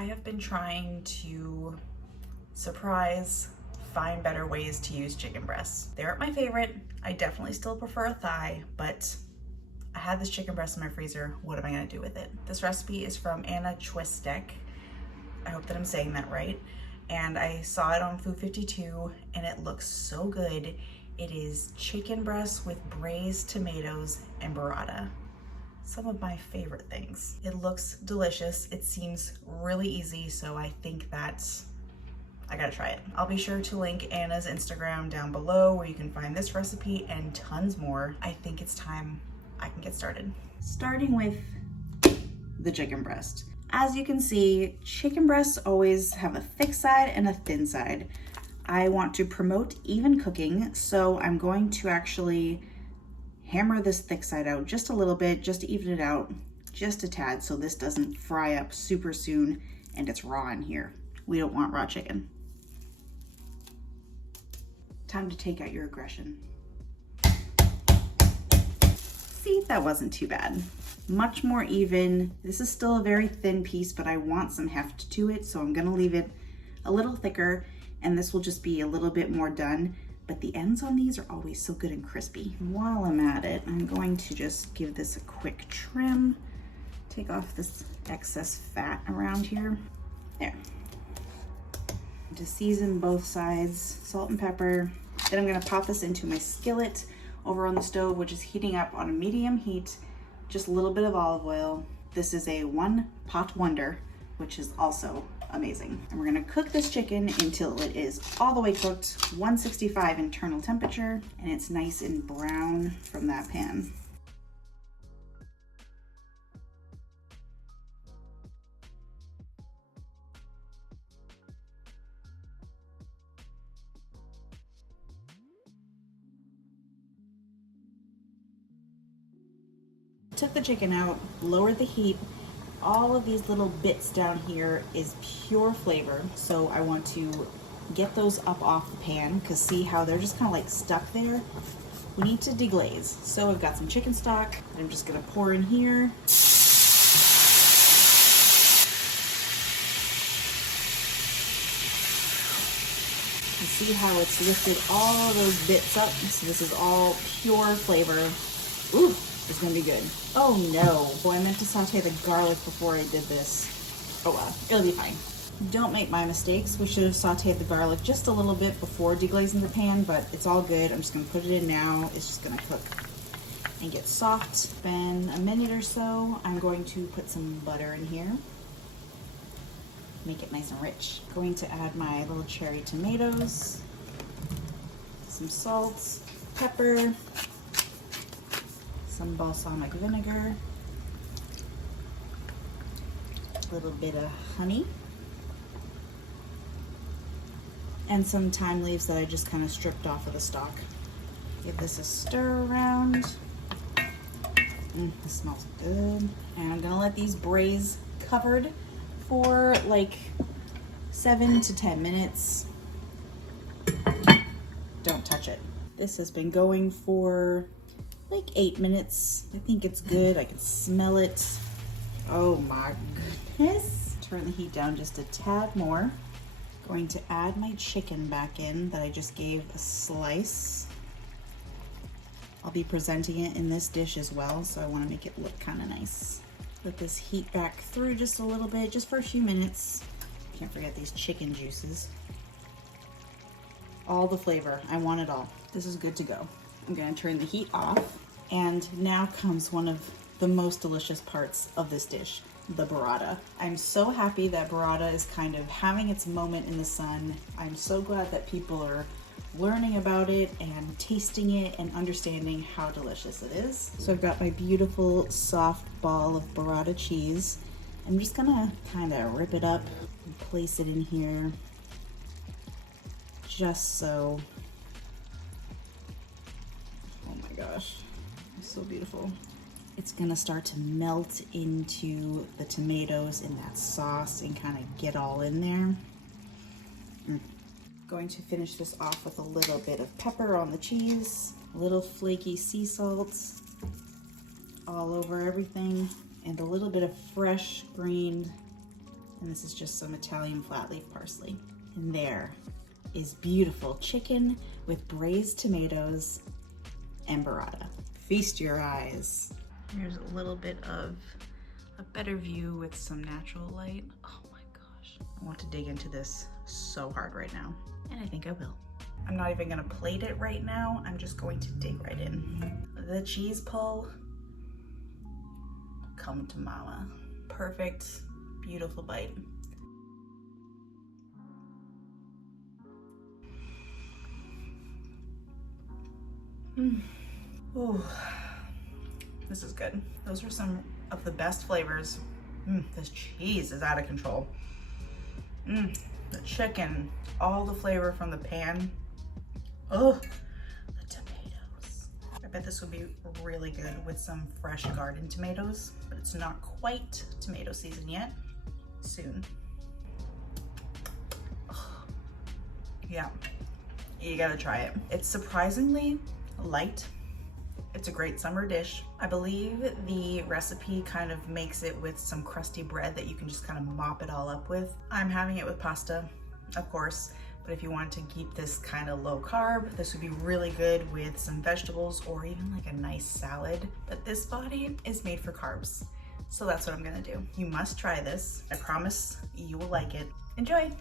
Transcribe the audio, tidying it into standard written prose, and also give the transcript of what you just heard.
I have been trying to find better ways to use chicken breasts. They aren't my favorite. I definitely still prefer a thigh, but I had this chicken breast in my freezer. What am I gonna do with it? This recipe is from Anna Chwistek. I hope that I'm saying that right. And I saw it on Food 52 and it looks so good. It is chicken breast with braised tomatoes and burrata. Some of my favorite things. It looks delicious. It seems really easy, so I think that's I gotta try it. I'll be sure to link Anna's Instagram down below where you can find this recipe and tons more. I think it's time I can get started. Starting with the chicken breast. As you can see, chicken breasts always have a thick side and a thin side. I want to promote even cooking, so I'm going to actually hammer this thick side out just a little bit, just to even it out, just a tad, so this doesn't fry up super soon and it's raw in here. We don't want raw chicken. Time to take out your aggression. See, that wasn't too bad. Much more even. This is still a very thin piece, but I want some heft to it, so I'm gonna leave it a little thicker, and this will just be a little bit more done, but the ends on these are always so good and crispy. While I'm at it, I'm going to just give this a quick trim, take off this excess fat around here. There. To season both sides, salt and pepper. Then I'm gonna pop this into my skillet over on the stove, which is heating up on a medium heat, just a little bit of olive oil. This is a one pot wonder, which is also amazing. And we're gonna cook this chicken until it is all the way cooked, 165 internal temperature, and it's nice and brown from that pan. Took the chicken out, lowered the heat. All of these little bits down here is pure flavor, so I want to get those up off the pan, because see how they're just kind of like stuck there? We need to deglaze. So I've got some chicken stock that I'm just gonna pour in here. And see how it's lifted all of those bits up? So this is all pure flavor. Ooh. It's gonna be good. Oh no, boy, I meant to saute the garlic before I did this. Oh well, it'll be fine. Don't make my mistakes. We should have sauteed the garlic just a little bit before deglazing the pan, but it's all good. I'm just gonna put it in now. It's just gonna cook and get soft. Then a minute or so, I'm going to put some butter in here. Make it nice and rich. Going to add my little cherry tomatoes, some salt, pepper, some balsamic vinegar, a little bit of honey, and some thyme leaves that I just kind of stripped off of the stalk. Give this a stir around. This smells good. And I'm gonna let these braise covered for like 7 to 10 minutes. Don't touch it. This has been going for like 8 minutes. I think it's good. I can smell it. Oh my goodness. Turn the heat down just a tad more. Going to add my chicken back in that I just gave a slice. I'll be presenting it in this dish as well, so I want to make it look kind of nice. Let this heat back through just a little bit, just for a few minutes. Can't forget these chicken juices. All the flavor. I want it all. This is good to go. I'm gonna turn the heat off, and now comes one of the most delicious parts of this dish, the burrata. I'm so happy that burrata is kind of having its moment in the sun. I'm so glad that people are learning about it and tasting it and understanding how delicious it is. So I've got my beautiful soft ball of burrata cheese. I'm just gonna kind of rip it up and place it in here, just so. Gosh, it's so beautiful. It's gonna start to melt into the tomatoes in that sauce and kind of get all in there. Going to finish this off with a little bit of pepper on the cheese, a little flaky sea salt all over everything, and a little bit of fresh green And this is just some Italian flat leaf parsley. And there is beautiful chicken with braised tomatoes and burrata. Feast your eyes. Here's a little bit of a better view with some natural light. Oh my gosh. I want to dig into this so hard right now. And I think I will. I'm not even gonna plate it right now. I'm just going to dig right in. The cheese pull, come to mama. Perfect, beautiful bite. Ooh, this is good. Those are some of the best flavors. This cheese is out of control. The chicken, all the flavor from the pan. Oh, the tomatoes. I bet this would be really good with some fresh garden tomatoes, but it's not quite tomato season yet. Soon. Oh, yeah, you gotta try it. It's surprisingly light. It's a great summer dish. I believe the recipe kind of makes it with some crusty bread that you can just kind of mop it all up with. I'm having it with pasta, of course, but if you want to keep this kind of low carb, this would be really good with some vegetables or even like a nice salad. But this body is made for carbs, so that's what I'm gonna do. You must try this. I promise you will like it. Enjoy.